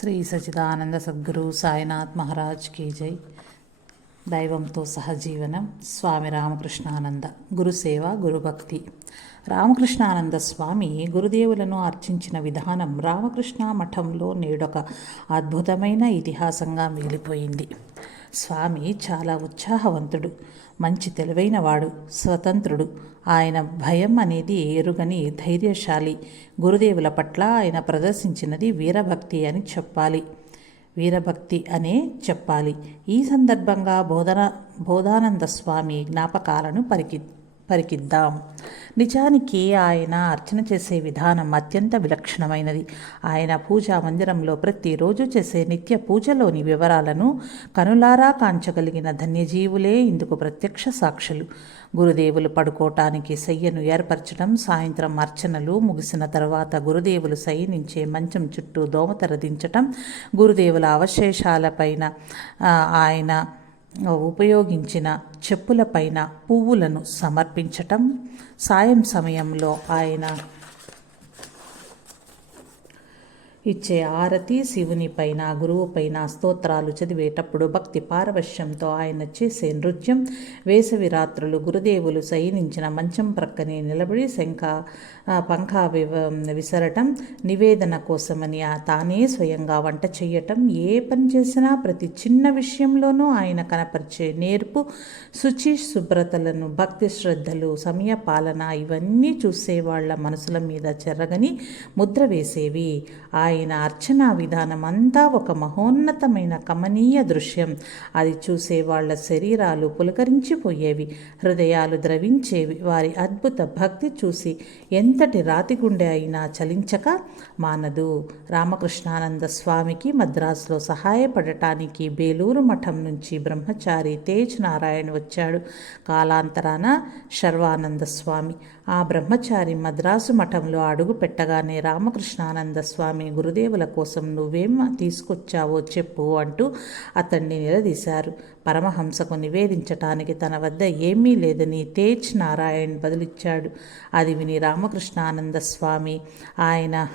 శ్రీ సచిదానంద సద్గురు సాయినాథ్ మహారాజ్ కీ జై. దైవంతో సహజీవనం. స్వామి రామకృష్ణానంద. గురుసేవ గురుభక్తి రామకృష్ణానంద స్వామి గురుదేవులను అర్చించిన విధానం రామకృష్ణ మఠంలో నేడొక అద్భుతమైన ఇతిహాసంగా మిగిలిపోయింది. స్వామి చాలా ఉత్సాహవంతుడు. మంచి తెలివైనవాడు స్వతంత్రుడు. ఆయన భయం అనేది ఎరుగని ధైర్యశాలి. గురుదేవుల పట్ల ఆయన ప్రదర్శించినది వీరభక్తి అని చెప్పాలి. వీరభక్తి అనే చెప్పాలి. ఈ సందర్భంగా బోధన బోధానంద స్వామి జ్ఞాపకాలను పరికి పరికిద్దాం. నిజానికి ఆయన అర్చన చేసే విధానం అత్యంత విలక్షణమైనది. ఆయన పూజా మందిరంలో ప్రతిరోజు చేసే నిత్య పూజలోని వివరాలను కనులారా కాంచగలిగిన ధన్యజీవులే ఇందుకు ప్రత్యక్ష సాక్షులు. గురుదేవులు పడుకోవటానికి శయ్యను ఏర్పరచడం సాయంత్రం అర్చనలు ముగిసిన తర్వాత గురుదేవులు శయనించే మంచం చుట్టూ దోమతరదించటం గురుదేవుల అవశేషాలపైన ఆయన ఉపయోగించిన చెప్పులపైన పువ్వులను సమర్పించటం. సాయం సమయంలో ఆయన ఇచ్చే ఆరతి శివుని పైన గురువు పైన స్తోత్రాలు చదివేటప్పుడు భక్తి పారవశ్యంతో ఆయన చేసే నృత్యం వేసవి రాత్రులు గురుదేవులు శయనించిన మంచం ప్రక్కనే నిలబడి శంఖ పంఖ విసరటం నివేదన కోసమని తానే స్వయంగా వంట చేయటం ఏ పని చేసినా ప్రతి చిన్న విషయంలోనూ ఆయన కనపరిచే నేర్పు శుచి శుభ్రతలను భక్తి శ్రద్ధలు సమయ పాలన ఇవన్నీ చూసే వాళ్ళ మనసుల మీద చెరగని ముద్ర వేసేవి. ఆయన ఆయన అర్చనా విధానం అంతా ఒక మహోన్నతమైన కమనీయ దృశ్యం. అది చూసే వాళ్ళ శరీరాలు పులకరించిపోయేవి హృదయాలు ద్రవించేవి. వారి అద్భుత భక్తి చూసి ఎంతటి రాతి గుండె అయినా చలించక మానదు రామకృష్ణానంద స్వామికి మద్రాసులో సహాయపడటానికి బేలూరు మఠం నుంచి బ్రహ్మచారి తేజ్ నారాయణ్ వచ్చాడు. కాలాంతరాన శర్వానంద స్వామి ఆ బ్రహ్మచారి మద్రాసు మఠంలో అడుగు పెట్టగానే రామకృష్ణానంద స్వామి గురుదేవుల కోసం నువ్వేం తీసుకొచ్చావో చెప్పు అంటూ అతన్ని నిలదీశారు. పరమహంసకు నివేదించటానికి తన వద్ద ఏమీ లేదని తేజ్ నారాయణ్ బదులిచ్చాడు. అది విని రామకృష్ణానంద స్వామి ఆయన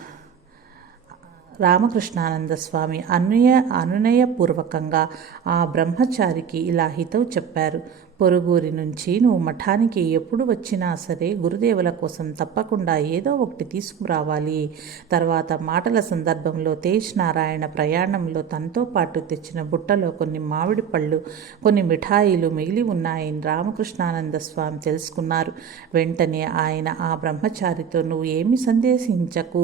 రామకృష్ణానంద స్వామి అనుయ అనునయపూర్వకంగా ఆ బ్రహ్మచారికి ఇలా హితవు చెప్పారు. పొరుగురి నుంచి నువ్వు మఠానికి ఎప్పుడు వచ్చినా సరే గురుదేవుల కోసం తప్పకుండా ఏదో ఒకటి తీసుకురావాలి. తర్వాత మాటల సందర్భంలో తేజ్ నారాయణ ప్రయాణంలో తనతో పాటు తెచ్చిన బుట్టలో కొన్ని మామిడి పళ్ళు కొన్ని మిఠాయిలు మిగిలి ఉన్నాయని రామకృష్ణానంద స్వామి తెలుసుకున్నారు. వెంటనే ఆయన ఆ బ్రహ్మచారితో నువ్వు ఏమి సందేశించకు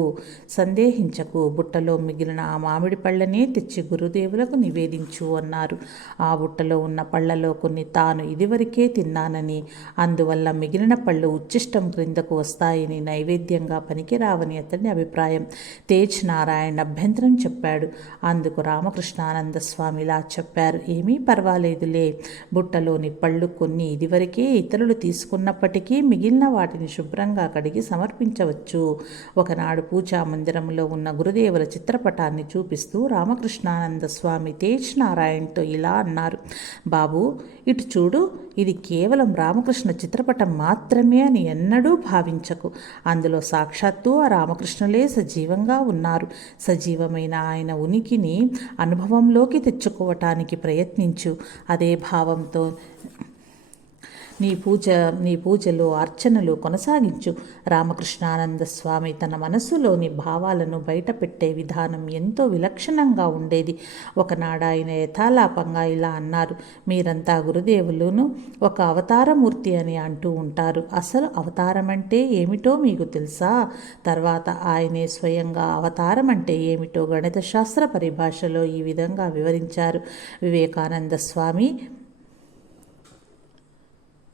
సందేహించకు బుట్టలో మిగిలిన ఆ మామిడి పళ్ళనే తెచ్చి గురుదేవులకు నివేదించు అన్నారు. ఆ బుట్టలో ఉన్న పళ్ళలో కొన్ని తాను ఇది ఇదివరకే తిన్నానని. అందువల్ల మిగిలిన పళ్ళు ఉచ్చిష్టం క్రిందకు వస్తాయని నైవేద్యంగా పనికిరావని అతని అభిప్రాయం. తేజ్ నారాయణ అభ్యంతరం చెప్పాడు. అందుకు రామకృష్ణానంద స్వామి ఇలా చెప్పారు. ఏమీ పర్వాలేదులే. బుట్టలోని పళ్ళు కొన్ని ఇదివరకే ఇతరులు తీసుకున్నప్పటికీ మిగిలిన వాటిని శుభ్రంగా కడిగి సమర్పించవచ్చు. ఒకనాడు పూజా మందిరంలో ఉన్న గురుదేవుల చిత్రపటాన్ని చూపిస్తూ రామకృష్ణానంద స్వామి తేజ్ నారాయణతో ఇలా అన్నారు. బాబు ఇటు చూడు. ఇది కేవలం రామకృష్ణ చిత్రపటం మాత్రమే అని ఎన్నడూ భావించకు. అందులో సాక్షాత్తు ఆ రామకృష్ణులే సజీవంగా ఉన్నారు. సజీవమైన ఆయన ఉనికిని అనుభవంలోకి తెచ్చుకోవటానికి ప్రయత్నించు. అదే భావంతో నీ పూజ నీ పూజలు అర్చనలు కొనసాగించు. రామకృష్ణానంద స్వామి తన మనస్సులోని భావాలను బయటపెట్టే విధానం ఎంతో విలక్షణంగా ఉండేది. ఒకనాడు ఆయన యథాలాపంగా ఇలా అన్నారు మీరంతా గురుదేవులును ఒక అవతారమూర్తి అని అంటూ ఉంటారు. అసలు అవతారం అంటే ఏమిటో మీకు తెలుసా తర్వాత ఆయనే స్వయంగా అవతారం అంటే ఏమిటో గణిత శాస్త్ర పరిభాషలో ఈ విధంగా వివరించారు. వివేకానంద స్వామి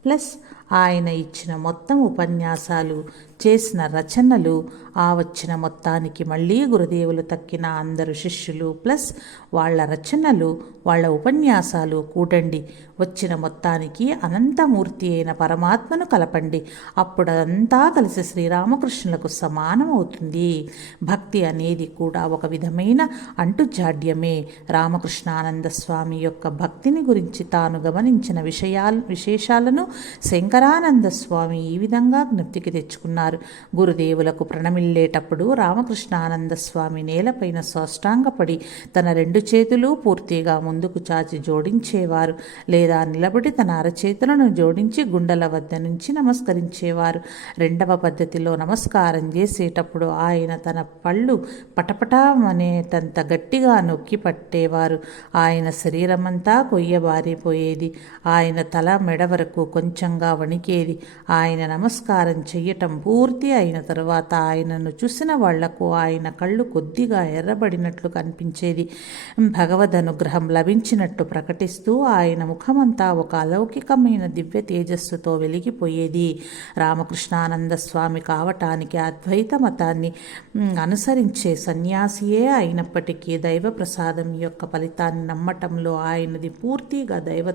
ప్లస్ ఆయన ఇచ్చిన మొత్తం ఉపన్యాసాలు చేసిన రచనలు ఆ వచ్చిన మొత్తానికి మళ్ళీ గురుదేవులు తక్కిన అందరు శిష్యులు ప్లస్ వాళ్ళ రచనలు వాళ్ళ ఉపన్యాసాలు కూడండి వచ్చిన మొత్తానికి అనంతమూర్తి అయిన పరమాత్మను కలపండి. అప్పుడంతా కలిసి శ్రీరామకృష్ణులకు సమానం అవుతుంది భక్తి అనేది కూడా ఒక విధమైన అంటుజాడ్యమే. రామకృష్ణానంద స్వామి యొక్క భక్తిని గురించి తాను గమనించిన విషయాలు విశేషాలను శంకర శంకరానంద స్వామి ఈ విధంగా జ్ఞప్తికి తెచ్చుకున్నారు. గురుదేవులకు ప్రణమిల్లేటప్పుడు రామకృష్ణానంద స్వామి నేలపైన సాష్టాంగపడి తన రెండు చేతులు పూర్తిగా ముందుకు చాచి జోడించేవారు లేదా నిలబడి తన అరచేతులను జోడించి గుండెల వద్ద నుంచి నమస్కరించేవారు. రెండవ పద్ధతిలో నమస్కారం చేసేటప్పుడు ఆయన తన పళ్ళు పటపటామనేటంత గట్టిగా నొక్కి పట్టేవారు. ఆయన శరీరమంతా కొయ్యబారిపోయేది. ఆయన తల మెడ వరకు కొంచెంగా పనికేది. ఆయన నమస్కారం చెయ్యటం పూర్తి అయిన తర్వాత ఆయనను చూసిన వాళ్ళకు ఆయన కళ్ళు కొద్దిగా ఎర్రబడినట్లు కనిపించేది. భగవద్ అనుగ్రహం లభించినట్టు ప్రకటిస్తూ ఆయన ముఖమంతా ఒక అలౌకికమైన దివ్య తేజస్సుతో వెలిగిపోయేది. రామకృష్ణానంద స్వామి కావటానికి అద్వైత మతాన్ని అనుసరించే సన్యాసియే అయినప్పటికీ దైవ ప్రసాదం యొక్క ఫలితాన్ని నమ్మటంలో ఆయనది పూర్తిగా దైవ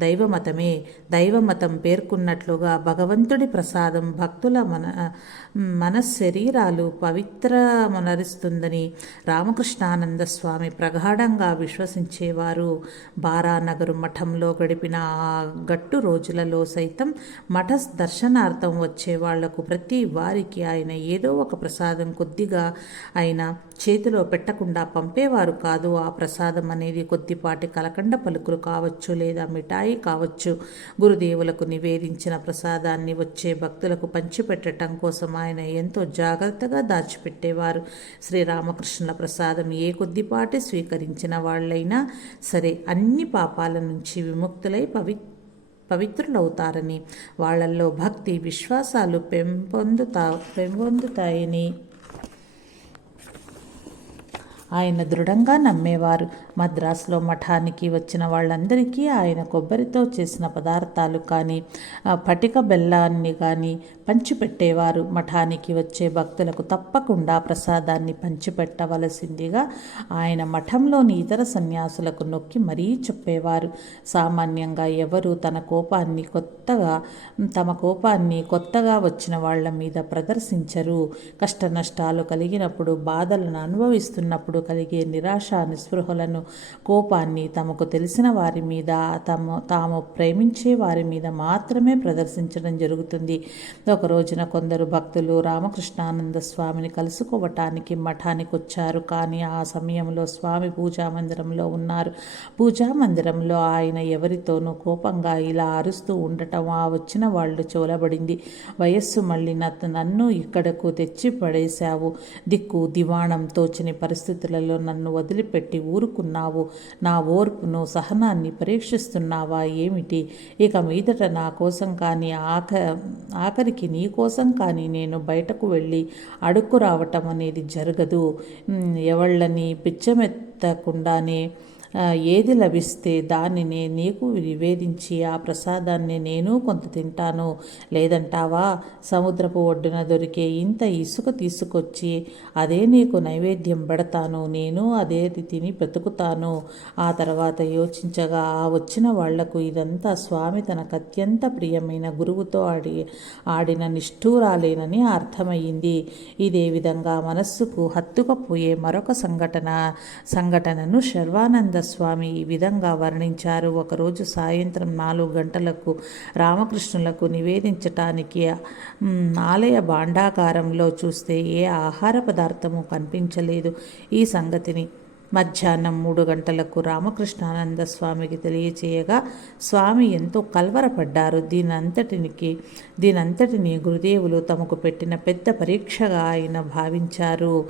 దైవమతమే. దైవమతం పేర్కొన్నట్లుగా భగవంతుడి ప్రసాదం భక్తుల మన మన శరీరాలు పవిత్రమునరిస్తుందని రామకృష్ణానంద స్వామి ప్రగాఢంగా విశ్వసించేవారు. బారానగరు మఠంలో గడిపిన ఆ గట్టు రోజులలో సైతం మఠ దర్శనార్థం వచ్చే వాళ్ళకు ప్రతి వారికి ఆయన ఏదో ఒక ప్రసాదం కొద్దిగా ఆయన చేతిలో పెట్టకుండా పంపేవారు కాదు. ఆ ప్రసాదం అనేది కొద్దిపాటి కలకండ పలుకులు కావచ్చు లేదా మిఠాయి కావచ్చు. గురుదేవులకు నివేదించిన ప్రసాదాన్ని వచ్చే భక్తులకు పంచిపెట్టడం కోసం ఆయన ఎంతో జాగ్రత్తగా దాచిపెట్టేవారు. శ్రీరామకృష్ణుల ప్రసాదం ఏ కొద్దిపాటి స్వీకరించిన వాళ్ళైనా సరే అన్ని పాపాల నుంచి విముక్తులై పవి పవిత్రులవుతారని వాళ్ళల్లో భక్తి విశ్వాసాలు పెంపొందుతా పెంపొందుతాయని ఆయన దృఢంగా నమ్మేవారు. మద్రాసులో మఠానికి వచ్చిన వాళ్ళందరికీ ఆయన కొబ్బరితో చేసిన పదార్థాలు కానీ పటిక బెల్లాన్ని కానీ పంచిపెట్టేవారు. మఠానికి వచ్చే భక్తులకు తప్పకుండా ప్రసాదాన్ని పంచిపెట్టవలసిందిగా ఆయన మఠంలోని ఇతర సన్యాసులకు నొక్కి మరీ చెప్పేవారు. సామాన్యంగా ఎవరు తన కోపాన్ని కొత్తగా తమ కోపాన్ని కొత్తగా వచ్చిన వాళ్ళ మీద ప్రదర్శించరు. కష్ట నష్టాలు కలిగినప్పుడు బాధలను అనుభవిస్తున్నప్పుడు కలిగే నిరాశ నిస్పృహలను కోపాన్ని తమకు తెలిసిన వారి మీద తమ తాము ప్రేమించే వారి మీద మాత్రమే ప్రదర్శించడం జరుగుతుంది. ఒక రోజున కొందరు భక్తులు రామకృష్ణానంద స్వామిని కలుసుకోవటానికి మఠానికి వచ్చారు కానీ ఆ సమయంలో స్వామి పూజా మందిరంలో ఉన్నారు. పూజా మందిరంలో ఆయన ఎవరితోనూ కోపంగా ఇలా అరుస్తూ ఉండటం ఆ వచ్చిన వాళ్ళు చూలబడింది. వయస్సు మళ్ళీ నన్ను ఇక్కడకు తెచ్చి పడేశావు దిక్కు దివాణం తోచని పరిస్థితులలో నన్ను వదిలిపెట్టి ఊరుకున్నావు. నా ఓర్పును సహనాన్ని పరీక్షిస్తున్నావా ఏమిటి? ఇక మీదట నా కోసం కానీ ఆఖ ఆఖరికి నీకోసం కానీ నేను బయటకు వెళ్ళి అడుక్కు రావటం అనేది జరగదు. ఎవళ్ళని పిచ్చమెత్తకుండానే ఏది లభిస్తే దానిని నీకు నివేదించి ఆ ప్రసాదాన్ని నేను కొంత తింటాను. లేదంటావా? సముద్రపు ఒడ్డున దొరికే ఇంత ఇసుక తీసుకొచ్చి అదే నీకు నైవేద్యం పెడతాను. నేను అదే తిని బ్రతుకుతాను. ఆ తర్వాత యోచించగా ఆ వచ్చిన వాళ్ళకు ఇదంతా స్వామి తనకు అత్యంత ప్రియమైన గురువుతో ఆడి ఆడిన నిష్ఠూరాలేనని అర్థమయ్యింది. ఇదే విధంగా మనస్సుకు హత్తుకపోయే మరొక సంఘటన సంఘటనను శర్వానంద స్వామి ఈ విధంగా వర్ణించారు. ఒకరోజు సాయంత్రం నాలుగు గంటలకు రామకృష్ణులకు నివేదించటానికి ఆలయ భాండాగారంలో చూస్తే ఏ ఆహార పదార్థము కనిపించలేదు. ఈ సంగతిని మధ్యాహ్నం మూడు గంటలకు రామకృష్ణానంద స్వామికి తెలియచేయగా స్వామి ఎంతో కలవరపడ్డారు. దీనంతటికి దీనంతటిని గురుదేవులు తమకు పెట్టిన పెద్ద పరీక్షగా ఆయన భావించారు.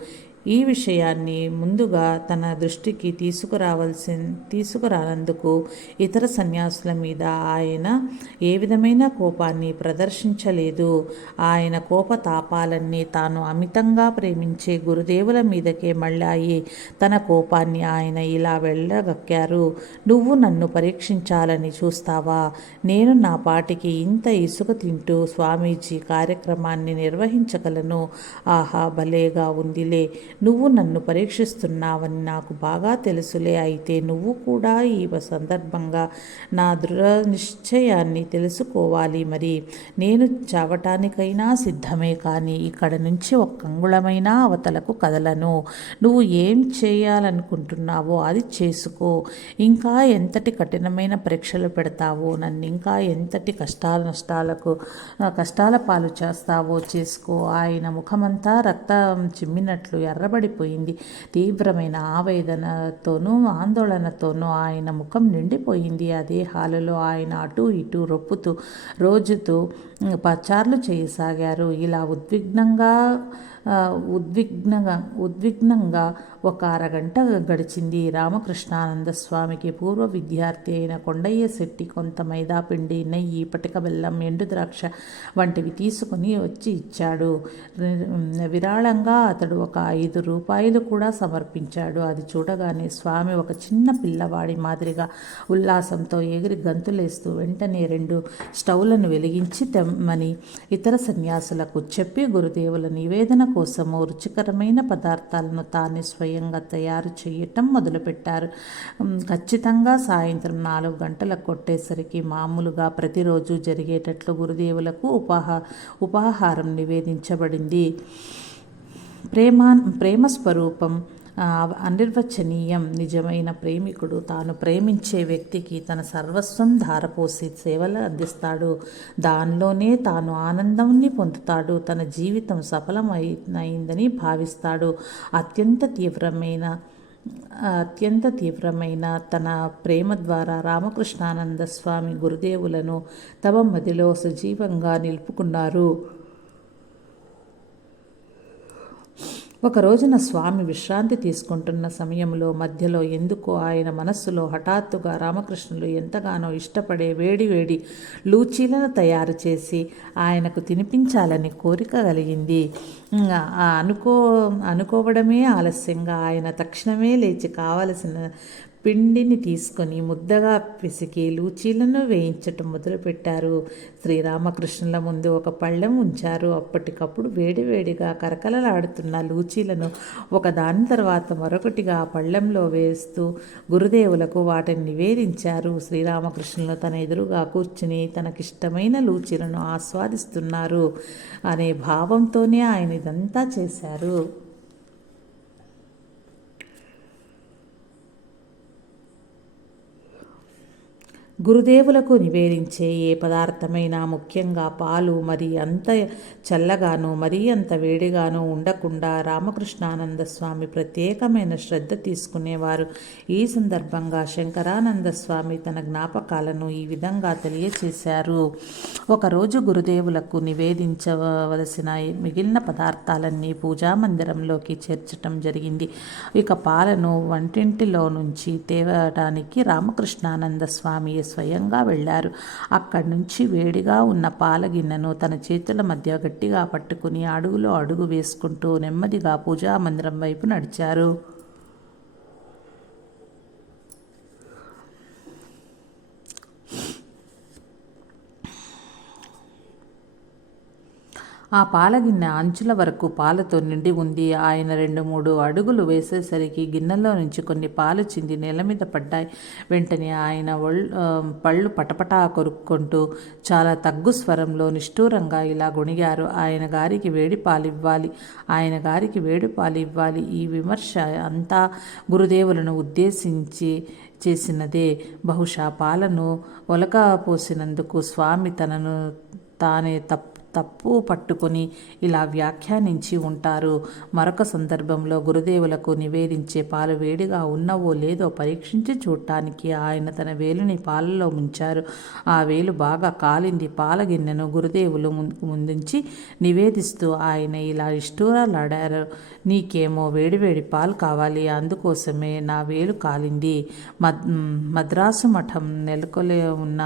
ఈ విషయాన్ని ముందుగా తన దృష్టికి తీసుకురావాల్సి తీసుకురానందుకు ఇతర సన్యాసుల మీద ఆయన ఏ విధమైన కోపాన్ని ప్రదర్శించలేదు. ఆయన కోపతాపాలన్నీ తాను అమితంగా ప్రేమించే గురుదేవుల మీదకే మళ్ళాయి. తన కోపాన్ని ఆయన ఇలా వెళ్ళగక్కారు. నువ్వు నన్ను పరీక్షించాలని చూస్తావా? నేను నా పాటికి ఇంత ఇసుక తింటూ స్వామీజీ కార్యక్రమాన్ని నిర్వహించగలను. ఆహా భలేగా ఉందిలే. నువ్వు నన్ను పరీక్షిస్తున్నావని నాకు బాగా తెలుసులే. అయితే నువ్వు కూడా ఈ సందర్భంగా నా దృఢ నిశ్చయాన్ని తెలుసుకోవాలి. మరి నేను చావటానికైనా సిద్ధమే కానీ ఇక్కడ నుంచి ఒక్క అంగుళమైనా అవతలకు కదలను. నువ్వు ఏం చేయాలనుకుంటున్నావో అది చేసుకో. ఇంకా ఎంతటి కఠినమైన పరీక్షలు పెడతావో నన్ను ఇంకా ఎంతటి కష్టాల నష్టాలకు కష్టాల పాలు చేస్తావో చేసుకో. ఆయన ముఖమంతా రక్తం చిమ్మినట్లు కర్రబడిపోయింది తీవ్రమైన ఆవేదనతోనూ ఆందోళనతోనూ ఆయన ముఖం నిండిపోయింది. అదే హాలులో ఆయన అటు ఇటు రొప్పుతూ రోజుతూ పచార్లు చేయసాగారు. ఇలా ఉద్విగ్నంగా ఉద్విగ్నంగా ఉద్విగ్నంగా ఒక అరగంట గడిచింది. రామకృష్ణానంద స్వామికి పూర్వ విద్యార్థి అయిన కొండయ్య శెట్టి కొంత మైదాపిండి నెయ్యి పటిక బెల్లం ఎండు ద్రాక్ష వంటివి తీసుకుని వచ్చి ఇచ్చాడు. విరాళంగా అతడు ఒక ఐదు రూపాయలు కూడా సమర్పించాడు. అది చూడగానే స్వామి ఒక చిన్న పిల్లవాడి మాదిరిగా ఉల్లాసంతో ఎగిరి గంతులేస్తూ వెంటనే రెండు స్టవ్లను వెలిగించి తెమ్మని ఇతర సన్యాసులకు చెప్పి గురుదేవుల నివేదన కోసము రుచికరమైన పదార్థాలను తానే స్వయంగా తయారు చేయటం మొదలుపెట్టారు. ఖచ్చితంగా సాయంత్రం నాలుగు గంటలకు కొట్టేసరికి మామూలుగా ప్రతిరోజు జరిగేటట్లు గురుదేవులకు ఉపాహా ఉపాహారం నివేదించబడింది. ప్రేమ ప్రేమ స్వరూపం అనిర్వచనీయం. నిజమైన ప్రేమికుడు తాను ప్రేమించే వ్యక్తికి తన సర్వస్వం ధారపోసి సేవలు అందిస్తాడు. దానిలోనే తాను ఆనందాన్ని పొందుతాడు. తన జీవితం సఫలమైందని భావిస్తాడు. అత్యంత తీవ్రమైన అత్యంత తీవ్రమైన తన ప్రేమ ద్వారా రామకృష్ణానంద స్వామి గురుదేవులను తమ మదిలో సజీవంగా నిలుపుకున్నారు. ఒక రోజున స్వామి విశ్రాంతి తీసుకుంటున్న సమయంలో మధ్యలో ఎందుకో ఆయన మనస్సులో హఠాత్తుగా రామకృష్ణులు ఎంతగానో ఇష్టపడే వేడి వేడి లూచీలను తయారు చేసి ఆయనకు తినిపించాలని కోరిక కలిగింది. అనుకో అనుకోవడమే ఆలస్యంగా ఆయన తక్షణమే లేచి కావలసిన పిండిని తీసుకొని ముద్దగా పిసికి లూచీలను వేయించటం మొదలుపెట్టారు. శ్రీరామకృష్ణుల ముందు ఒక పళ్ళెం ఉంచారు. అప్పటికప్పుడు వేడివేడిగా కరకలలాడుతున్న లూచీలను ఒకదాని తర్వాత మరొకటిగా ఆ పళ్ళెంలో వేస్తూ గురుదేవులకు వాటిని నివేదించారు. శ్రీరామకృష్ణులు తన ఎదురుగా కూర్చుని తనకిష్టమైన లూచీలను ఆస్వాదిస్తున్నారు అనే భావంతోనే ఆయన ఇదంతా చేశారు. గురుదేవులకు నివేదించే ఏ పదార్థమైనా ముఖ్యంగా పాలు మరి అంత చల్లగాను మరీ అంత వేడిగాను ఉండకుండా రామకృష్ణానంద స్వామి ప్రత్యేకమైన శ్రద్ధ తీసుకునేవారు. ఈ సందర్భంగా శంకరానంద స్వామి తన జ్ఞాపకాలను ఈ విధంగా తెలియచేశారు. ఒకరోజు గురుదేవులకు నివేదించవలసిన మిగిలిన పదార్థాలన్నీ పూజా మందిరంలోకి చేర్చటం జరిగింది. ఇక పాలను వంటింటిలో నుంచి తేవడానికి రామకృష్ణానంద స్వామి స్వయంగా వెళ్ళారు. అక్కడి నుంచి వేడిగా ఉన్న పాల గిన్నెను తన చేతుల మధ్య గట్టిగా పట్టుకుని అడుగులో అడుగు వేసుకుంటూ నెమ్మదిగా పూజా మందిరం వైపు నడిచారు. ఆ పాలగిన్నె అంచుల వరకు పాలతో నిండి ఉంది. ఆయన రెండు మూడు అడుగులు వేసేసరికి గిన్నెలో నుంచి కొన్ని పాలు చింది నేల మీద పడ్డాయి. వెంటనే ఆయన పళ్ళు పటపటా కొరుక్కుంటూ చాలా తగ్గు స్వరంలో నిష్ఠూరంగా ఇలా గొణిగారు. ఆయన గారికి వేడి పాలు ఇవ్వాలి ఆయన గారికి వేడి పాలు ఇవ్వాలి ఈ విమర్శ అంతా గురుదేవులను ఉద్దేశించి చేసినదే. బహుశా పాలను ఒలక పోసినందుకు స్వామి తనను తానే తప్పు తప్పు పట్టుకొని ఇలా వ్యాఖ్యానించి ఉంటారు. మరొక సందర్భంలో గురుదేవులకు నివేదించే పాలు వేడిగా ఉన్నవో లేదో పరీక్షించి చూడటానికి ఆయన తన వేలుని పాలలో ముంచారు. ఆ వేలు బాగా కాలింది. పాల గిన్నెను గురుదేవులు ముందుంచి నివేదిస్తూ ఆయన ఇలా ఇష్టూరాలాడారు నీకేమో వేడివేడి పాలు కావాలి. అందుకోసమే నా వేలు కాలింది. మద్ మద్రాసు మఠం నెలకొలే ఉన్న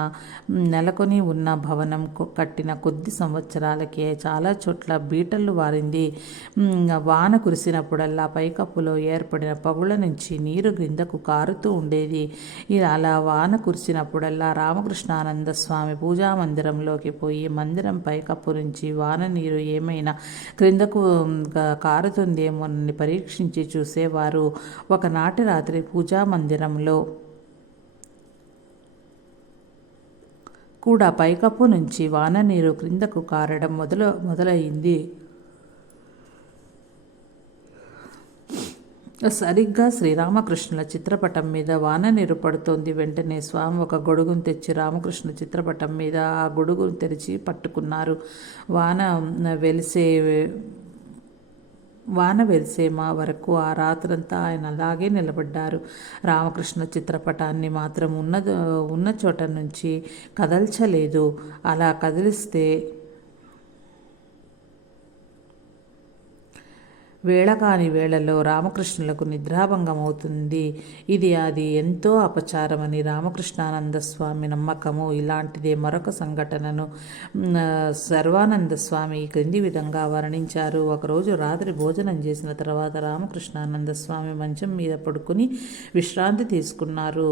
నెలకొని ఉన్న భవనం కట్టిన కొద్ది సంవత్సరం సంవత్సరాలకే చాలా చోట్ల బీటలు వారింది. వాన కురిసినప్పుడల్లా పైకప్పులో ఏర్పడిన పగుళ్ళ నుంచి నీరు క్రిందకు కారుతూ ఉండేది. ఇలా అలా వాన కురిసినప్పుడల్లా రామకృష్ణానంద స్వామి పూజా మందిరంలోకి పోయి మందిరం పైకప్పు నుంచి వాన నీరు ఏమైనా క్రిందకు కారుతుందేమోనని పరీక్షించి చూసేవారు. ఒకనాటి రాత్రి పూజా మందిరంలో కూడా పైకప్పు నుంచి వాన నీరు క్రిందకు కారడం మొదలు మొదలైంది. సరిగ్గా శ్రీరామకృష్ణుల చిత్రపటం మీద వాన నీరు పడుతోంది. వెంటనే స్వామి ఒక గొడుగును తెచ్చి రామకృష్ణ చిత్రపటం మీద ఆ గొడుగును తెరిచి పట్టుకున్నారు. వాన వెలిసే వాన వెలిసేమా వరకు ఆ రాత్రంతా ఆయన అలాగే నిలబడ్డారు. రామకృష్ణ చిత్రపటాన్ని మాత్రం ఉన్న ఉన్న చోట నుంచి కదల్చలేదు. అలా కదిలిస్తే వేళగాని వేళలో రామకృష్ణులకు నిద్రాభంగం అవుతుంది ఇది అది ఎంతో అపచారమని రామకృష్ణానంద స్వామి నమ్మకము. ఇలాంటిదే మరొక సంఘటనను సర్వానంద స్వామి క్రింది విధంగా వర్ణించారు. ఒకరోజు రాత్రి భోజనం చేసిన తర్వాత రామకృష్ణానంద స్వామి మంచం మీద పడుకుని విశ్రాంతి తీసుకున్నారు.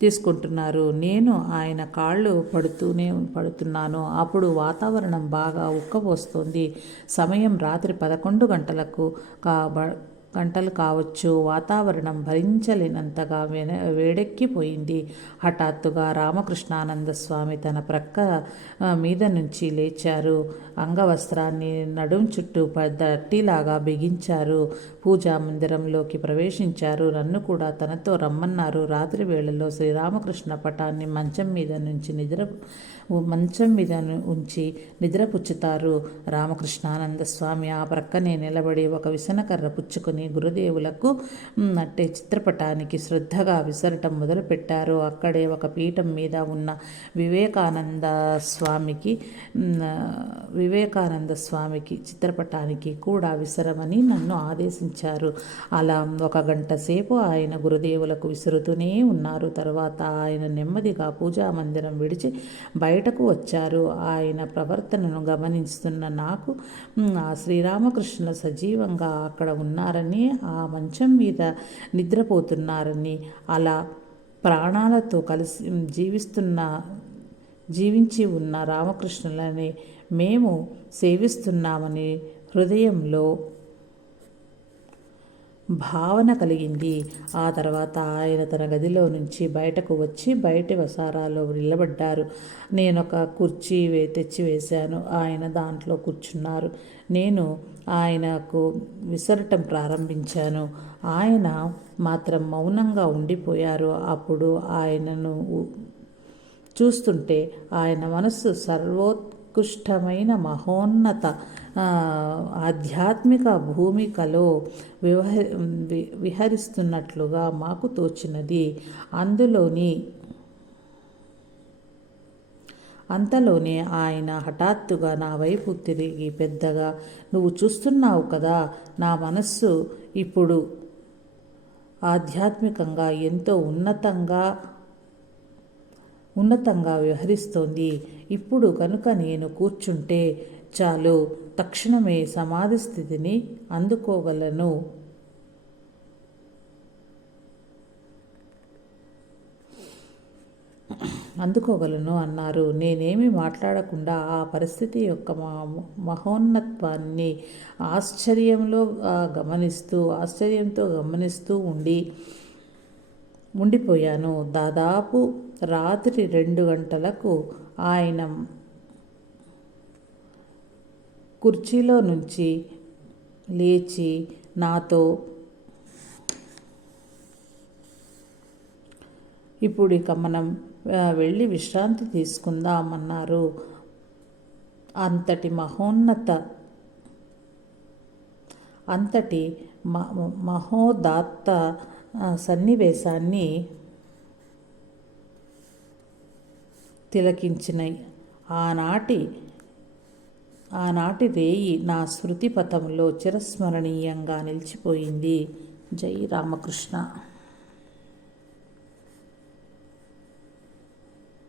తీసుకుంటున్నారు. నేను ఆయన కాళ్ళు పడుతూనే పడుతున్నాను. అప్పుడు వాతావరణం బాగా ఉక్కబోస్తుంది. సమయం రాత్రి పదకొండు గంటలకు కాబ గంటలు కావచ్చు. వాతావరణం భరించలేనంతగా వెన వేడెక్కిపోయింది. హఠాత్తుగా రామకృష్ణానంద స్వామి తన ప్రక్క మీద నుంచి లేచారు. అంగవస్త్రాన్ని నడుం చుట్టూ దట్టిలాగా బిగించారు. పూజా మందిరంలోకి ప్రవేశించారు. నన్ను కూడా తనతో రమ్మన్నారు. రాత్రి వేళలో శ్రీరామకృష్ణ పటాన్ని మంచం మీద నుంచి నిద్ర మంచం మీద ఉంచి నిద్రపుచ్చుతారు. రామకృష్ణానంద స్వామి ఆ ప్రక్కనే నిలబడి ఒక విసనకర్ర పుచ్చుకొని గురుదేవులకు నట్టే అట్టే చిత్రపటానికి శ్రద్ధగా విసరటం మొదలుపెట్టారు. అక్కడే ఒక పీఠం మీద ఉన్న వివేకానంద స్వామికి వివేకానంద స్వామికి చిత్రపటానికి కూడా విసరమని నన్ను ఆదేశించారు అలా ఒక గంట సేపు ఆయన గురుదేవులకు విసురుతూనే ఉన్నారు. తర్వాత ఆయన నెమ్మదిగా పూజా మందిరం విడిచి బయటకు వచ్చారు. ఆయన ప్రవర్తనను గమనిస్తున్న నాకు ఆ శ్రీరామకృష్ణ సజీవంగా అక్కడ ఉన్నారని ఆ మంచం మీద నిద్రపోతున్నారని అలా ప్రాణాలతో కలిసి జీవిస్తున్న జీవించి ఉన్న రామకృష్ణులని మేము సేవిస్తున్నామని హృదయంలో భావన కలిగింది. ఆ తర్వాత ఆయన తన గదిలో నుంచి బయటకు వచ్చి బయట వసారాలో నిలబడ్డారు. నేను ఒక కుర్చీ వే తెచ్చి వేశాను. ఆయన దాంట్లో కూర్చున్నారు. నేను ఆయనకు విసరటం ప్రారంభించాను. ఆయన మాత్రం మౌనంగా ఉండిపోయారు. అప్పుడు ఆయనను చూస్తుంటే ఆయన మనస్సు ఉత్కృష్టమైన మహోన్నత ఆధ్యాత్మిక భూమికలో వివహ విహరిస్తున్నట్లుగా మాకు తోచినది. అందులోని అంతలోనే ఆయన హఠాత్తుగా నా వైపు తిరిగి పెద్దగా నువ్వు చూస్తున్నావు కదా నా మనస్సు ఇప్పుడు ఆధ్యాత్మికంగా ఎంతో ఉన్నతంగా ఉన్నతంగా వ్యవహరిస్తోంది. ఇప్పుడు కనుక నేను కూర్చుంటే చాలు తక్షణమే సమాధి స్థితిని అందుకోగలను. అందుకోగలను అన్నారు. నేనేమి మాట్లాడకుండా ఆ పరిస్థితి యొక్క మహోన్నత్వాన్ని ఆశ్చర్యంలో గమనిస్తూ ఆశ్చర్యంతో గమనిస్తూ ఉండి ఉండిపోయాను. దాదాపు రాత్రి రెండు గంటలకు ఆయన. కుర్చీలో నుంచి లేచి నాతో ఇప్పుడు ఇక మనం వెళ్ళి విశ్రాంతి తీసుకుందామన్నారు. అంతటి మహోన్నత అంతటి మ మహోదాత్త సన్నివేశాన్ని తిలకించినై. ఆనాటి ఆనాటి రేయి నా స్మృతి పథంలో చిరస్మరణీయంగా నిలిచిపోయింది. జై రామకృష్ణ.